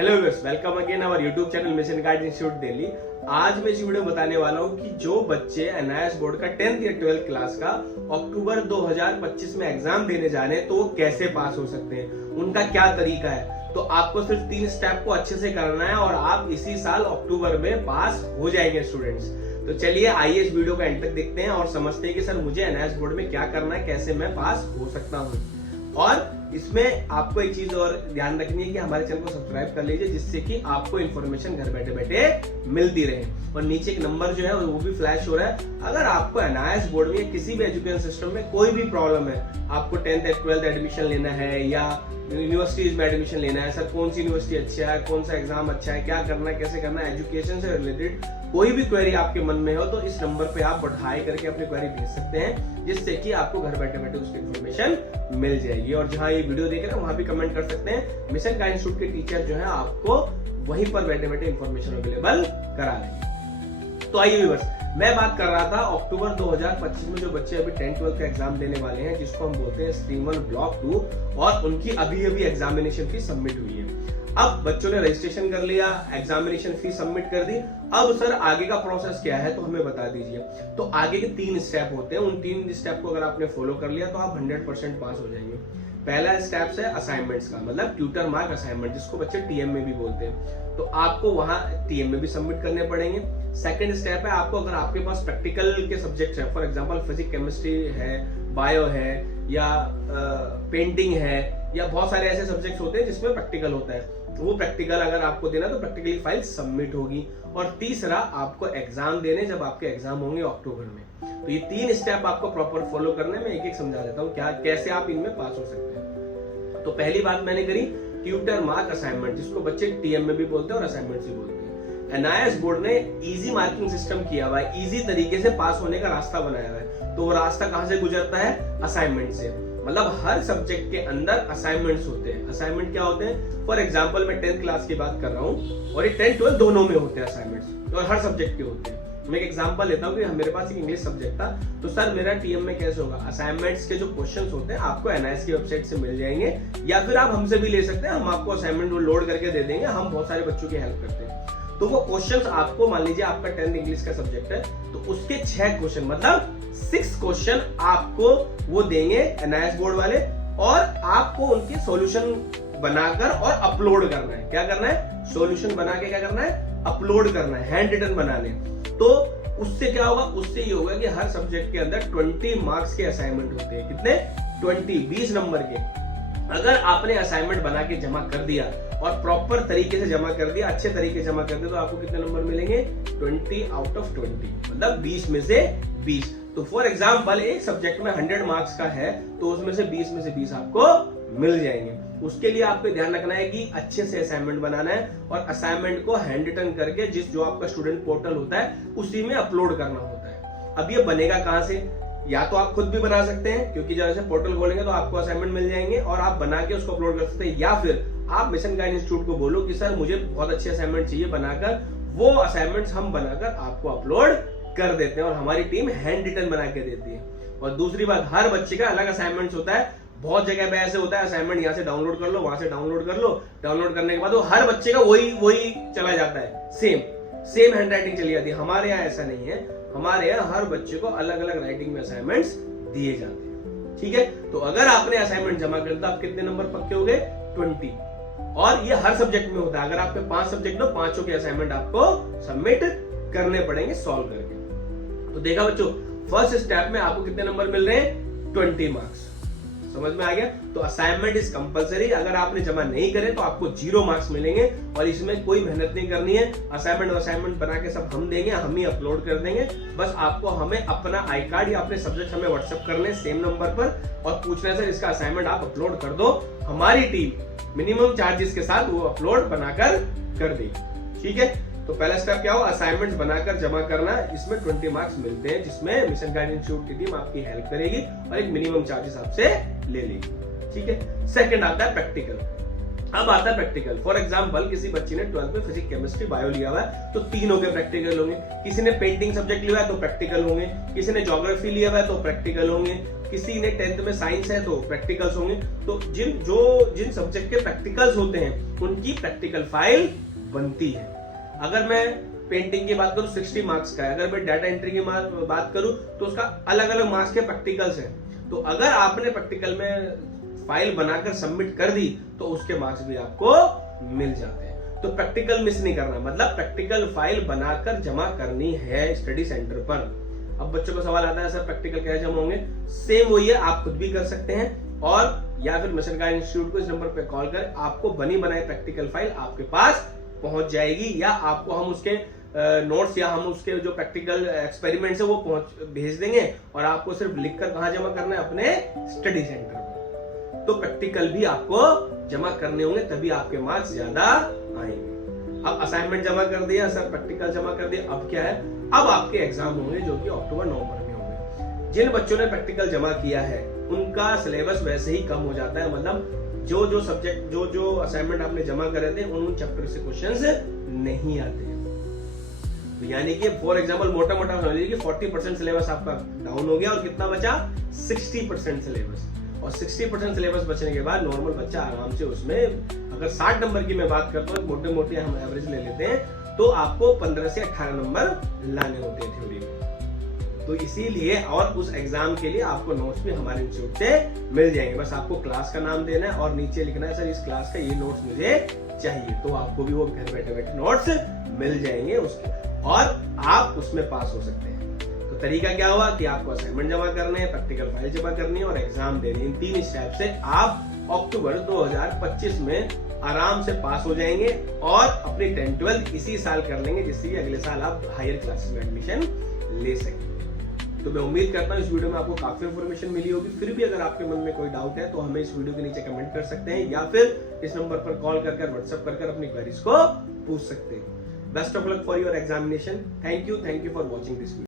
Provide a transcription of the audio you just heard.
Hello viewers, welcome again our YouTube channel mission guide institute Delhi. आज मैं इस video में बताने वाला हूँ कि जो बच्चे एनआईएस बोर्ड का 10th या 12th क्लास का अक्टूबर 2025 में एग्जाम देने जा रहे हैं तो वो कैसे पास हो सकते हैं, उनका क्या तरीका है। तो आपको सिर्फ 3 स्टेप को अच्छे से करना है और आप इसी साल अक्टूबर में पास हो जाएंगे स्टूडेंट्स। तो चलिए आइए इस वीडियो को एंड तक देखते हैं और समझते हैं कि सर मुझे एनआईएस बोर्ड में क्या करना है, कैसे मैं पास हो सकता हूँ। और इसमें आपको एक चीज और ध्यान रखनी है कि हमारे चैनल को सब्सक्राइब कर लीजिए, जिससे कि आपको इन्फॉर्मेशन घर बैठे बैठे मिलती रहे। और नीचे एक नंबर जो है वो भी फ्लैश हो रहा है। अगर आपको एनआईएस बोर्ड में किसी भी एजुकेशन सिस्टम में कोई भी प्रॉब्लम है, आपको 10th या 12th एडमिशन लेना है या यूनिवर्सिटीज में एडमिशन लेना है, सर कौन सी यूनिवर्सिटी अच्छा है, कौन सा एग्जाम अच्छा है, क्या करना है, कैसे करना है, एजुकेशन से रिलेटेड कोई भी क्वेरी आपके मन में हो तो इस नंबर पे आप बढ़ाई करके अपनी क्वेरी भेज सकते हैं, जिससे कि आपको घर बैठे बैठे उसकी इन्फॉर्मेशन मिल जाएगी। और जहां ये वीडियो देख रहे हैं वहां भी कमेंट कर सकते हैं। मिशन गाइड इंस्टीट्यूट के टीचर जो है आपको वहीं पर बैठे बैठे इन्फॉर्मेशन अवेलेबल करा देंगे। तो आइए व्यूअर्स, मैं बात कर रहा था अक्टूबर 2025 में जो बच्चे अभी 10th 12th का एग्जाम देने वाले हैं, जिसको हम बोलते हैं स्ट्रीम 1 ब्लॉक 2, और उनकी अभी एग्जामिनेशन फीस सबमिट हुई है। अब बच्चों ने रजिस्ट्रेशन कर लिया, एग्जामिनेशन फीस सबमिट कर दी। अब सर आगे का प्रोसेस क्या है तो हमें बता दीजिए। तो आगे के 3 स्टेप होते हैं, उन 3 स्टेप को अगर आपने फॉलो कर लिया तो आप 100% पास हो जाएंगे। पहला स्टेप है असाइनमेंट्स का, मतलब ट्यूटर मार्क असाइनमेंट, जिसको बच्चे टीएम में भी बोलते हैं। तो आपको वहां टीएम में भी सबमिट करने पड़ेंगे। सेकंड स्टेप है, आपको अगर आपके पास प्रैक्टिकल के सब्जेक्ट्स हैं, फॉर एग्जांपल फिजिक्स, केमिस्ट्री है, बायो है या पेंटिंग है, या बहुत सारे ऐसे सब्जेक्ट्स होते हैं जिसमें प्रैक्टिकल होता है, वो प्रैक्टिकल अगर आपको देना तो प्रैक्टिकली फाइल सबमिट होगी। और तीसरा, आपको एग्जाम देने जब आपके एग्जाम होंगे अक्टूबर में। तो ये 3 स्टेप आपको प्रॉपर फॉलो करने में एक समझा देता हूँ क्या कैसे आप इनमें पास हो सकते हैं। तो पहली बात मैंने करी ट्यूटर मार्क असाइनमेंट, जिसको बच्चे टीएम में भी बोलते हैं और असाइनमेंट से बोलते हैं। एनआईएस बोर्ड ने इजी मार्किंग सिस्टम किया हुआ है, इजी तरीके से पास होने का रास्ता बनाया हुआ है। तो वो रास्ता कहां से गुजरता है? असाइनमेंट से। मतलब हर सब्जेक्ट के अंदर असाइनमेंट्स होते हैं। असाइनमेंट क्या होते हैं? फॉर एग्जांपल मैं 10th क्लास की बात कर रहा हूँ और ये 10th 12th दोनों में होते हैं असाइनमेंट्स, और हर सब्जेक्ट के होते हैं। मैं एक एग्जांपल लेता हूँ कि मेरे पास एक इंग्लिश सब्जेक्ट था, तो सर मेरा टीएम में कैसे होगा? असाइनमेंट्स के जो क्वेश्चंस होते हैं आपको एनआईएस की वेबसाइट से मिल जाएंगे, या फिर आप हमसे भी ले सकते हैं। हम आपको असाइनमेंट लोड करके दे देंगे, हम बहुत सारे बच्चों की हेल्प करते हैं। तो वो क्वेश्चंस आपको, मान लीजिए आपका 10th इंग्लिश का सब्जेक्ट है, तो उसके 6 क्वेश्चन, मतलब 6 क्वेश्चन आपको वो देंगे एनआईएस बोर्ड वाले, और आपको उनके सॉल्यूशन बनाकर और अपलोड करना है। क्या करना है? सॉल्यूशन बना के क्या करना है? अपलोड करना है, हैंड रिटन बनाने। तो उससे क्या होगा? उससे ये होगा कि हर सब्जेक्ट के अंदर 20 मार्क्स के असाइनमेंट होते हैं। कितने? 20 नंबर के। अगर आपने असाइनमेंट बना के जमा कर दिया और प्रॉपर तरीके से जमा कर दिया, अच्छे तरीके से जमा कर दिया, तो आपको कितने नंबर मिलेंगे? 20 आउट ऑफ 20, मतलब 20 में से 20। तो फॉर एग्जाम्पल एक सब्जेक्ट में 100 मार्क्स का है, तो उसमें से 20 में से 20 आपको मिल जाएंगे। उसके लिए आपको ध्यान रखना है कि अच्छे से असाइनमेंट बनाना है और असाइनमेंट को हैंड रिटन करके जो आपका स्टूडेंट पोर्टल होता है उसी में अपलोड करना होता है। अब ये बनेगा कहां से? या तो आप खुद भी बना सकते हैं, क्योंकि जब ऐसे पोर्टल खोलेंगे तो आपको असाइनमेंट मिल जाएंगे और आप बना के उसको अपलोड कर सकते हैं। या फिर आप मिशन गाइड इंस्टीट्यूट को बोलो कि सर मुझे बहुत अच्छे असाइनमेंट चाहिए बनाकर, वो असाइनमेंट्स हम बनाकर आपको अपलोड कर देते हैं और हमारी टीम हैंड रिटन बना के देती है। और दूसरी बात, हर बच्चे का अलग असाइनमेंट्स होता है। बहुत जगह पे ऐसे होता है असाइनमेंट यहाँ से डाउनलोड कर लो, वहां से डाउनलोड कर लो, डाउनलोड करने के बाद वो हर बच्चे का वही चला जाता है, सेम हैंड राइटिंग चली जाती है। हमारे यहाँ ऐसा नहीं है, हमारे यहाँ हर बच्चे को अलग अलग राइटिंग में असाइनमेंट्स दिए जाते हैं। ठीक है, तो अगर आपने असाइनमेंट जमा कर दिया, आप कितने नंबर पक्के हो गए? 20। और ये हर सब्जेक्ट में होता है। अगर आपके 5 सब्जेक्ट हो, 5 के असाइनमेंट आपको सबमिट करने पड़ेंगे सॉल्व करके। तो देखा बच्चों, फर्स्ट स्टेप में आपको कितने नंबर मिल रहे हैं? 20 मार्क्स। समझ में आ गया? तो असाइनमेंट इज कंपलसरी। अगर आपने जमा नहीं करे तो आपको 0 मार्क्स मिलेंगे और इसमें कोई मेहनत नहीं करनी है। असाइनमेंट बना के सब हम देंगे, हम ही अपलोड कर देंगे। बस आपको हमें अपना आई कार्ड या अपने सब्जेक्ट हमें व्हाट्सएप करने सेम नंबर पर और पूछना है सर इसका असाइनमेंट आप अपलोड कर दो। हमारी टीम मिनिमम चार्जेस के साथ वो अपलोड बनाकर कर देगी। ठीक है, तो पहला स्टेप क्या हो? असाइनमेंट बनाकर जमा करना। इसमें 20 मार्क्स मिलते हैं, जिसमें मिशन गाइड इंस्टीट्यूट की टीम आपकी हेल्प करेगी और एक मिनिमम चार्जेस आपसे ले लेगी। ठीक है, सेकंड आता है प्रैक्टिकल। अब आता है प्रैक्टिकल। फॉर एग्जांपल किसी बच्ची ने 12th में फिजिक्स, केमिस्ट्री, बायो लिया हुआ है, तो तीनों के प्रैक्टिकल होंगे। किसी ने पेंटिंग सब्जेक्ट लिया है तो प्रैक्टिकल होंगे, किसी ने ज्योग्राफी लिया हुआ है तो प्रैक्टिकल होंगे, किसी ने 10th में साइंस है तो प्रैक्टिकल्स होंगे। तो जिन सब्जेक्ट के प्रैक्टिकल्स होते हैं उनकी प्रैक्टिकल फाइल बनती है। अगर मैं पेंटिंग की बात करूं 60 मार्क्स का है, अगर मैं डाटा एंट्री की बात करूं तो उसका अलग अलग मार्क्स के प्रैक्टिकल्स हैं। तो अगर आपने प्रैक्टिकल में फाइल बनाकर सबमिट कर दी तो उसके मार्क्स भी आपको मिल जाते हैं। तो प्रैक्टिकल मिस नहीं करना, मतलब प्रैक्टिकल फाइल बनाकर जमा करनी है स्टडी सेंटर पर। अब बच्चों को सवाल आता है सर प्रैक्टिकल कैसे जमा होंगे? सेम वही है, आप खुद भी कर सकते हैं और या फिर मिशन गाइड इंस्टीट्यूट को इस नंबर पर कॉल कर आपको बनी बनाई प्रैक्टिकल फाइल आपके पास पहुंच जाएगी, या आपको हम उसके नोट्स या हम उसके जो प्रैक्टिकल एक्सपेरिमेंट्स है वो भेज देंगे और आपको सिर्फ लिखकर कहां जमा करना है? अपने स्टडी सेंटर पर। तो प्रैक्टिकल भी आपको जमा करने होंगे, तभी आपके मार्क्स ज्यादा आएंगे। अब असाइनमेंट जमा कर दिया सर, प्रैक्टिकल जमा कर दिया, अब क्या है? अब आपके एग्जाम होंगे जो कि अक्टूबर नवंबर में होंगे। जिन बच्चों ने प्रैक्टिकल जमा किया है उनका सिलेबस वैसे ही कम हो जाता है, मतलब जो सब्जेक्ट जो असाइनमेंट आपने जमा करे थे उन चैप्टर से क्वेश्चंस नहीं आते हैं। तो यानी कि फॉर एग्जांपल मोटा समझ लीजिए कि 40% सिलेबस आपका डाउन हो गया और कितना बचा? 60% सिलेबस। और 60% सिलेबस बचने के बाद नॉर्मल बच्चा आराम से उसमें, अगर 60 नंबर की मैं बात करता हूँ, मोटे हम एवरेज ले लेते हैं, तो आपको 15 से 18 नंबर लाने होते हैं थ्योरी में। तो इसीलिए और उस एग्जाम के लिए आपको नोट्स भी हमारे इंस्टीट्यूट से मिल जाएंगे। बस आपको क्लास का नाम देना है और नीचे लिखना है सर इस क्लास का ये नोट्स मुझे चाहिए, तो आपको भी वो घर बैठे नोट्स मिल जाएंगे उसके, और आप उसमें पास हो सकते हैं। तो तरीका क्या हुआ कि आपको असाइनमेंट जमा करने हैं, प्रैक्टिकल फाइल जमा करनी है और एग्जाम देने। इन 3 स्टेप से आप अक्टूबर 2025 में आराम से पास हो जाएंगे और अपनी 10th-12th इसी साल कर लेंगे, जिससे कि अगले साल आप हायर क्लासेस में एडमिशन ले सकें। तो मैं उम्मीद करता हूँ इस वीडियो में आपको काफी इंफॉर्मेशन मिली होगी। फिर भी अगर आपके मन में कोई डाउट है तो हमें इस वीडियो के नीचे कमेंट कर सकते हैं या फिर इस नंबर पर कॉल कर व्हाट्सएप कर अपनी क्वेरीज को पूछ सकते हैं। Best of luck for your examination. Thank you for watching this video.